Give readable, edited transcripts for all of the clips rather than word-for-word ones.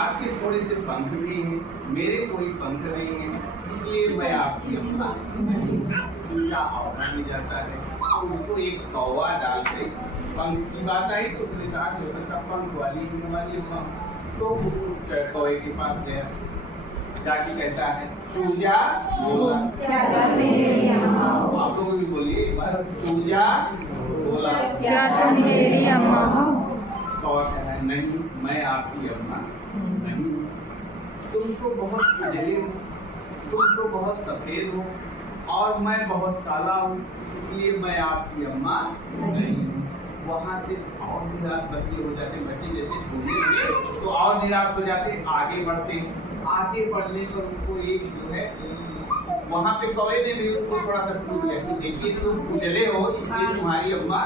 आपके थोड़े से पंख भी हैं, मेरे कोई पंख नहीं है, इसलिए मैं आपकी अम्मा उनका आवरण भी जाता है। तो उसको एक कौवा डाल के पंख की बात आई तो उसने कहा कि हो सकता पंख वाली हमारी अम्मा। तो वो कौवे के पास गया, जाके कहता है चूजा बोला, आप लोग भी बोलिए एक बार, चूजा बोला क्या तुम मेरी अम्मा हो? कौवा कह रहा है नहीं, मैं आपकी अम्मा नहीं। तुम तो बहुत उजले हो, तुम तो बहुत सफेद हो और मैं बहुत काला हूँ, इसलिए मैं आपकी अम्मा नहीं हूँ। वहाँ से और निराश बच्चे हो जाते, बच्चे जैसे घूमेंगे तो और निराश हो जाते, आगे बढ़ते हैं। आगे बढ़ने पर उनको एक जो है वहाँ पे कौवे ने भी उनको थोड़ा सा पूछ लिया कि देखिए तुम उजले हो इसलिए तुम्हारी अम्मा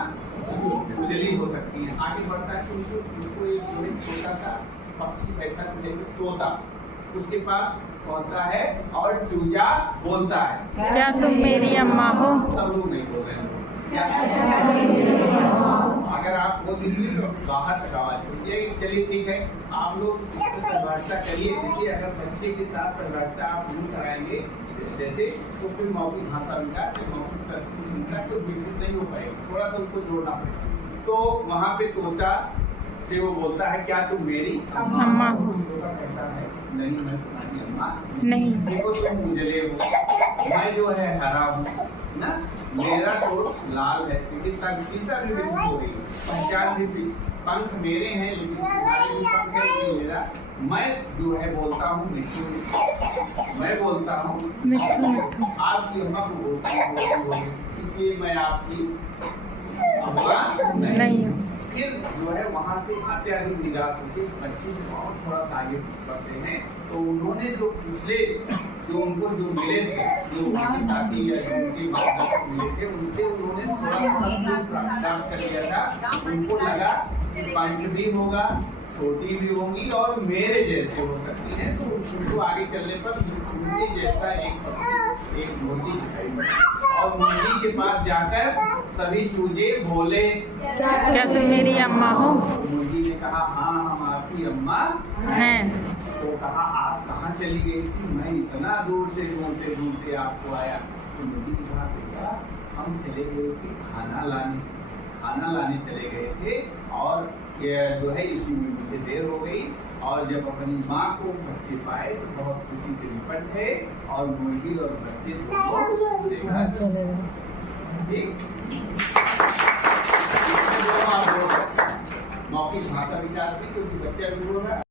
उजली हो सकती है। आगे बढ़ता है तो उनको एक जो है छोटा सा पक्षी बैठा तोता उसके पास पहुंचता है और चूजा बोलता है क्या तुम मेरी अम्मा हो? सब लोग नहीं बोल रहे हैं। अगर आप बोल दीजिए तो बाहर तक आवाज कीजिए। चलिए ठीक है, आप लोग इसको संभाषा करिए। देखिए अगर बच्चे के साथ संभाषा आप नहीं कराएंगे जैसे तो फिर मौखिक भाषा विकास मौखिक तो विकसित नहीं हो पाएगा, थोड़ा सा उनको जोड़ना पड़ेगा। तो वहाँ पे तोता से वो बोलता है क्या तुम मेरी अम्मा हो? तोता कहता है नहीं, मैं तुम्हारी अम्मा नहीं। देखो तुम उजले हो, मैं जो है हरा हूँ ना, मेरा तो लाल है, चिकित्सा भी विकसित हो गई, पहचान भी, पंख मेरे हैं लेकिन तुम्हारे भी पंख है, लेकिन मेरा मैं जो है बोलता हूँ मिट्टू, मैं बोलता हूँ मिट्टू। आपकी अम्मा को बोलता हूँ, इसलिए मैं आपकी अम्मा नहीं हूँ। फिर जो है वहाँ से अत्याधिक निराश होकर बच्चे और थोड़ा सा आगे बढ़ते हैं। तो उन्होंने जो पिछले जो उनको जो मिले थे, जो उनके साथी या जो उनके मार्गदर्शक मिले थे, उनसे उन्होंने थोड़ा प्राप्त कर लिया था। उनको लगा कि पंख भी होगा, छोटी भी होंगी और मेरे जैसे हो सकती है। तो उनको आगे चलने पर उनके जैसा एक मुर्गी दिखाई दी और मुर्गी के पास जाकर सभी चूजे बोले क्या तुम मेरी अम्मा हो? मुर्गी ने कहा हाँ हम आपकी अम्मा हैं। तो कहा आप कहाँ चली गई थी? मैं इतना दूर से ढूंढते ढूंढते आपको आया। तो मुर्गी ने कहा बेटा हम चले गए थे खाना लाने चले गए थे और जो है इसी में मुझे देर हो गई और जब अपनी माँ को बच्चे पाए तो बहुत खुशी से निपट गए और मुर्गी और बच्चे दोनों देखा ठीक। मौखिक भाषा विकास भी क्योंकि बच्चा भी बोल रहा है